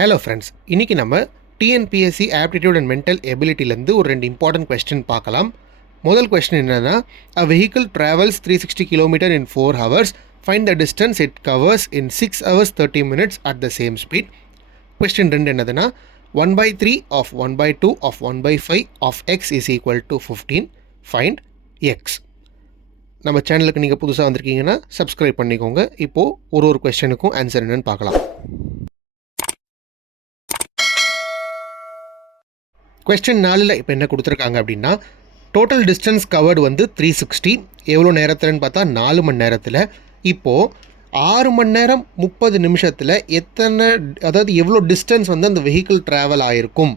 Hello friends, இன்றைக்கி நம்ம TNPSC aptitude and mental எபிலிட்டிலேருந்து ஒரு 2 இம்பார்ட்டன்ட் கொஸ்டின் பார்க்கலாம். முதல் கொஸ்டின் என்னென்னா, a vehicle travels 360 kilometre in 4 hours, find the distance it covers in 6 hours 30 minutes at the same speed. Question 2 என்னதுன்னா, 1/3 of 1/2 of 1/5 of X is equal to 15, find X. நம்ம சேனலுக்கு நீங்கள் புதுசாக வந்திருக்கீங்கன்னா subscribe பண்ணிக்கோங்க. இப்போது ஒரு கொஸ்டினுக்கும் ஆன்சர் என்னென்னு பார்க்கலாம். கொஸ்டின் 4ல் இப்போ என்ன கொடுத்துருக்காங்க அப்படின்னா, டோட்டல் டிஸ்டன்ஸ் கவர்டு வந்து 360, எவ்வளோ நேரத்தில்னு பார்த்தா 4 மணி நேரத்தில். இப்போது 6 மணி நேரம் 30 நிமிஷத்தில் எவ்வளோ டிஸ்டன்ஸ் வந்து அந்த வெஹிக்கிள் ட்ராவல் ஆகிருக்கும்.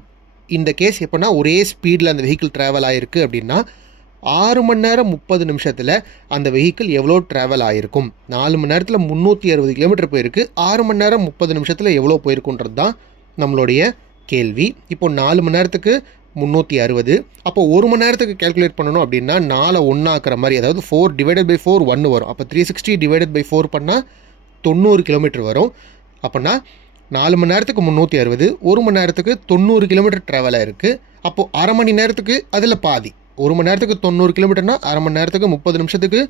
இந்த கேஸ் எப்போனா ஒரே ஸ்பீடில் அந்த வெஹிக்கிள் ட்ராவல் ஆகிருக்கு அப்படின்னா 6 மணி நேரம் 30 நிமிஷத்தில் அந்த வெஹிக்கிள் எவ்வளோ ட்ராவல் ஆகிருக்கும். 4 மணி நேரத்தில் 360 கிலோமீட்டர் போயிருக்கு, 6 மணி நேரம் 30 நிமிஷத்தில் எவ்வளோ போயிருக்குன்றது தான் நம்மளுடைய கேள்வி. இப்போ 4 மணி நேரத்துக்கு 360, அப்போ 1 மணி நேரத்துக்கு கேல்குலேட் பண்ணணும் அப்படின்னா 4 ஒன்றாக்குற மாதிரி, அதாவது 4 டிவைடட் பை 4 1 வரும். அப்போ 360 டிவைடட் பை 4 பண்ணால் 90 கிலோமீட்டர் வரும். அப்போனா 4 மணி நேரத்துக்கு 360, 1 மணி நேரத்துக்கு 90 கிலோமீட்டர் ட்ராவல் ஆகிருக்கு. அப்போது அரை மணி நேரத்துக்கு அதில் பாதி, 1 மணி நேரத்துக்கு 90 கிலோமீட்டர்னால் அரை மணி நேரத்துக்கு 30 நிமிஷத்துக்கு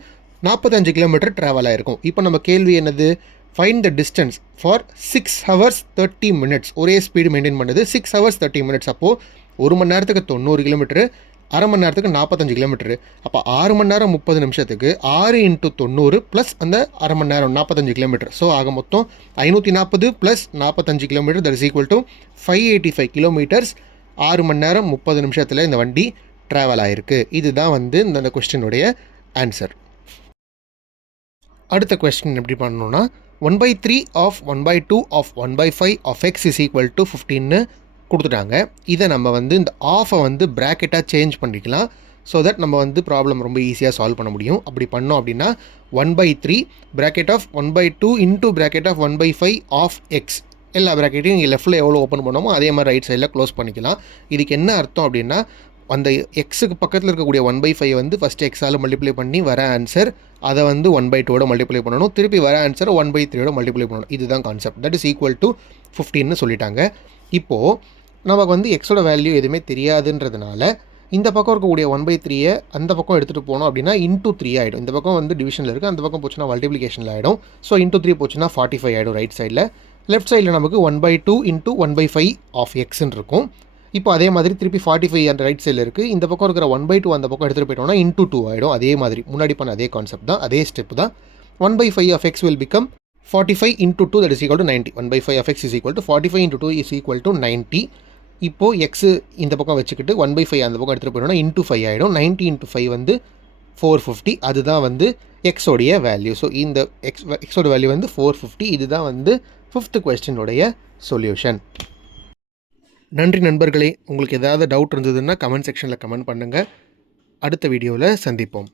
45 கிலோமீட்டர் ட்ராவல் ஆகிருக்கும். இப்போ நம்ம கேள்வி என்னது, find the distance for 6 hours 30 minutes. ஒரே ஸ்பீடு மெயின்டைன் பண்ணுது, 6 ஹவர்ஸ் 30 மினிட்ஸ். அப்போது 1 மணி நேரத்துக்கு 90 கிலோமீட்டரு, அரை மணி நேரத்துக்கு 45 கிலோமீட்டரு. அப்போ 6 மணி நேரம் 30 நிமிஷத்துக்கு 6 × 90 ப்ளஸ் அந்த அரை மணி நேரம் 45 கிலோமீட்டர். ஸோ ஆக மொத்தம் 540 plus 45 kilometre, that is equal to 585 kilometres. 6 மணி நேரம் 30 நிமிஷத்தில் இந்த வண்டி ட்ராவல் ஆகிருக்கு. இதுதான் வந்து இந்த கொஸ்டினுடைய ஆன்சர். அடுத்த கொஸ்டின் எப்படி பண்ணணும்னா, 1/3 of 1/2 of 1/5 of X is equal to 15ன்னு கொடுத்துட்டாங்க. இதை நம்ம வந்து இந்த ஆஃபை வந்து ப்ராக்கெட்டாக சேஞ்ச் பண்ணிக்கலாம். ஸோ தட் நம்ம வந்து ப்ராப்ளம் ரொம்ப ஈஸியாக சால்வ் பண்ண முடியும். அப்படி பண்ணோம் அப்படின்னா 1/3 bracket of 1/2 into bracket of 1/5 of X, எல்லா ப்ராக்கெட்டையும் இங்கே லெஃப்ட்டில் எவ்வளோ ஓப்பன் பண்ணோமோ அதே மாதிரி ரைட் சைடில் க்ளோஸ் பண்ணிக்கலாம். இதுக்கு என்ன அர்த்தம் அப்படின்னா, அந்த எக்ஸுக்கு பக்கத்தில் இருக்கக்கூடிய 1/5 வந்து ஃபஸ்ட்டு எக்ஸால் மல்டிப்ளை பண்ணி வர ஆன்சர், அதை வந்து 1/2ஓட மல்டிப்ளை பண்ணணும், திருப்பி வர ஆன்சரை 1/3ஓட மல்டிப்ளை பண்ணணும். இதுதான் concept. That is equal to 15ன்னு சொல்லிட்டாங்க. இப்போது நமக்கு வந்து எக்ஸோட வேல்யூ எதுவுமே தெரியாதுன்றதுனால இந்த பக்கம் இருக்கக்கூடிய 1/3 அந்த பக்கம் எடுத்துகிட்டு போனோம் அப்படின்னா இன்டூ 3 ஆகிடும். இந்த பக்கம் வந்து டிவிஷனில் இருக்குது, அந்த பக்கம் போச்சுன்னா மல்டிப்ளிகேஷனில் ஆகிடும். ஸோ இன்டூ 3 போச்சுன்னா 45 ஆகிடும் ரைட் சைடில். லெஃப்ட் சைடில் நமக்கு 1/2 இன்டூ 1/5 ஆஃப் எக்ஸ்ன்னு இருக்கும். இப்போ அதே மாதிரி திருப்பி 45 அந்த ரைட் சைடில் இருக்குது, இந்த பக்கம் இருக்கிற 1/2 அந்த பக்கம் எடுத்துகிட்டு போயிட்டோம்னா இன்டூ 2 ஆகிடும். அதே மாதிரி முன்னாடி பண்ண அதே கான்செப்ட் தான், அதே ஸ்டெப் தான். 1/5 of X will become 45 into 2, that is equal to 90. 1/5 of X is equal to 45 into 2 is equal to 90. இப்போது எக்ஸு இந்த பக்கம் வச்சுக்கிட்டு 1/5 அந்த பக்கம் எடுத்துகிட்டு போயிட்டோம்னா இன்டூ 5 ஆகிடும். 90 × 5 வந்து 450. அதுதான் வந்து எக்ஸோடைய வேல்யூ. ஸோ இந்த எக்ஸோட வேல்யூ வந்து 450. இதுதான் வந்து 5th கொஸ்டினுடைய சொல்யூஷன். நன்றி நண்பர்களே. உங்களுக்கு ஏதாவது டவுட் இருந்ததுன்னா கமெண்ட் செக்ஷனில் கமெண்ட் பண்ணுங்கள். அடுத்த வீடியோவில் சந்திப்போம்.